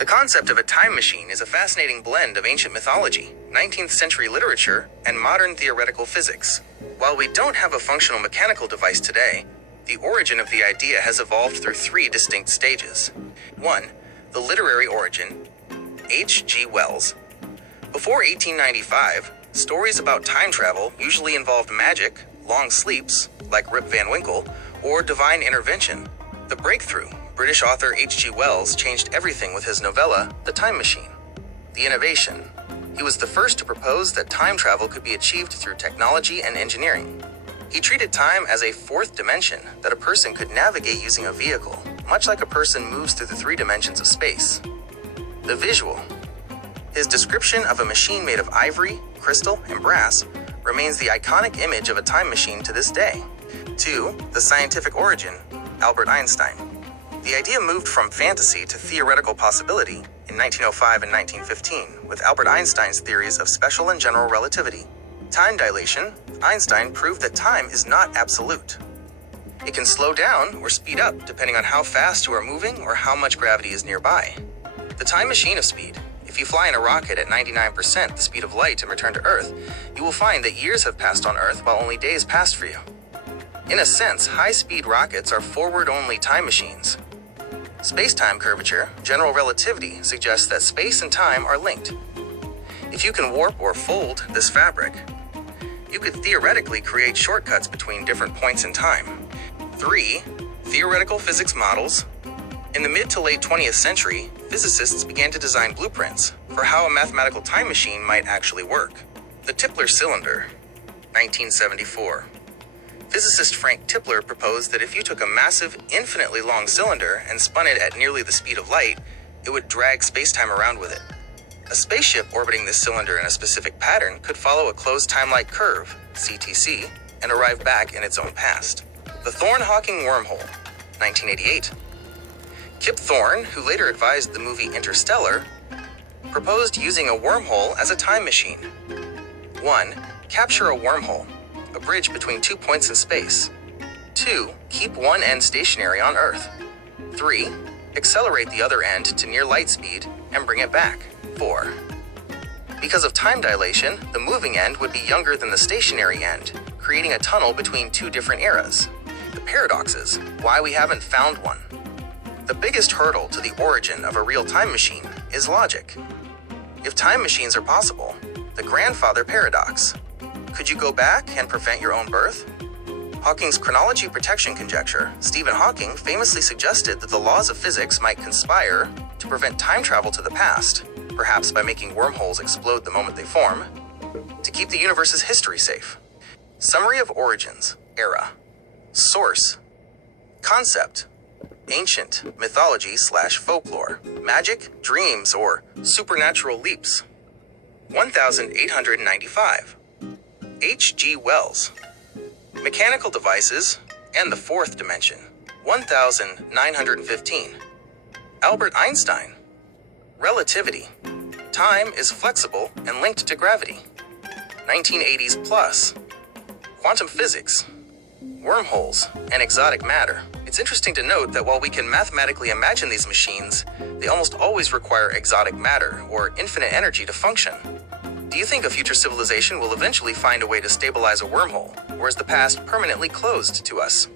The concept of a time machine is a fascinating blend of ancient mythology, 19th century literature, and modern theoretical physics. While we don't have a functional mechanical device today, the origin of the idea has evolved through three distinct stages. 1. The literary origin. H.G. Wells. Before 1895, stories about time travel usually involved magic, long sleeps, like Rip Van Winkle, or divine intervention. The breakthrough, British author H.G. Wells changed everything with his novella, The Time Machine. The innovation. He was the first to propose that time travel could be achieved through technology and engineering. He treated time as a fourth dimension that a person could navigate using a vehicle, much like a person moves through the three dimensions of space. The visual. His description of a machine made of ivory, crystal, and brass remains the iconic image of a time machine to this day. 2. The scientific origin. Albert Einstein. The idea moved from fantasy to theoretical possibility in 1905 and 1915 with Albert Einstein's theories of special and general relativity. Time dilation. Einstein proved that time is not absolute. It can slow down or speed up depending on how fast you are moving or how much gravity is nearby. The time machine of speed. If you fly in a rocket at 99% the speed of light and return to Earth, you will find that years have passed on Earth while only days passed for you. In a sense, high-speed rockets are forward-only time machines. Space-time curvature, general relativity, suggests that space and time are linked. If you can warp or fold this fabric, you could theoretically create shortcuts between different points in time. 3. Theoretical physics models. In the mid to late 20th century, physicists began to design blueprints for how a mathematical time machine might actually work. The Tipler cylinder, 1974. Physicist Frank Tipler proposed that if you took a massive, infinitely long cylinder and spun it at nearly the speed of light, it would drag spacetime around with it. A spaceship orbiting this cylinder in a specific pattern could follow a closed time-like curve, CTC, and arrive back in its own past. The Thorne-Hawking wormhole, 1988. Kip Thorne, who later advised the movie Interstellar, proposed using a wormhole as a time machine. 1. Capture a wormhole, a bridge between 2 points in space. 2. Keep one end stationary on Earth. 3. Accelerate the other end to near light speed and bring it back. 4. Because of time dilation, the moving end would be younger than the stationary end, creating a tunnel between two different eras. The paradoxes, why we haven't found one. The biggest hurdle to the origin of a real time machine is logic. If time machines are possible, the grandfather paradox. Could you go back and prevent your own birth? Hawking's chronology protection conjecture. Stephen Hawking famously suggested that the laws of physics might conspire to prevent time travel to the past, perhaps by making wormholes explode the moment they form, to keep the universe's history safe. Summary of origins, era. Source. Concept. Ancient mythology/folklore, magic, dreams, or supernatural leaps. 1895. H.G. Wells. Mechanical devices and the fourth dimension. 1915. Albert Einstein. Relativity. Time is flexible and linked to gravity. 1980s plus. Quantum physics. Wormholes and exotic matter. It's interesting to note that while we can mathematically imagine these machines, they almost always require exotic matter or infinite energy to function. Do you think a future civilization will eventually find a way to stabilize a wormhole, or is the past permanently closed to us?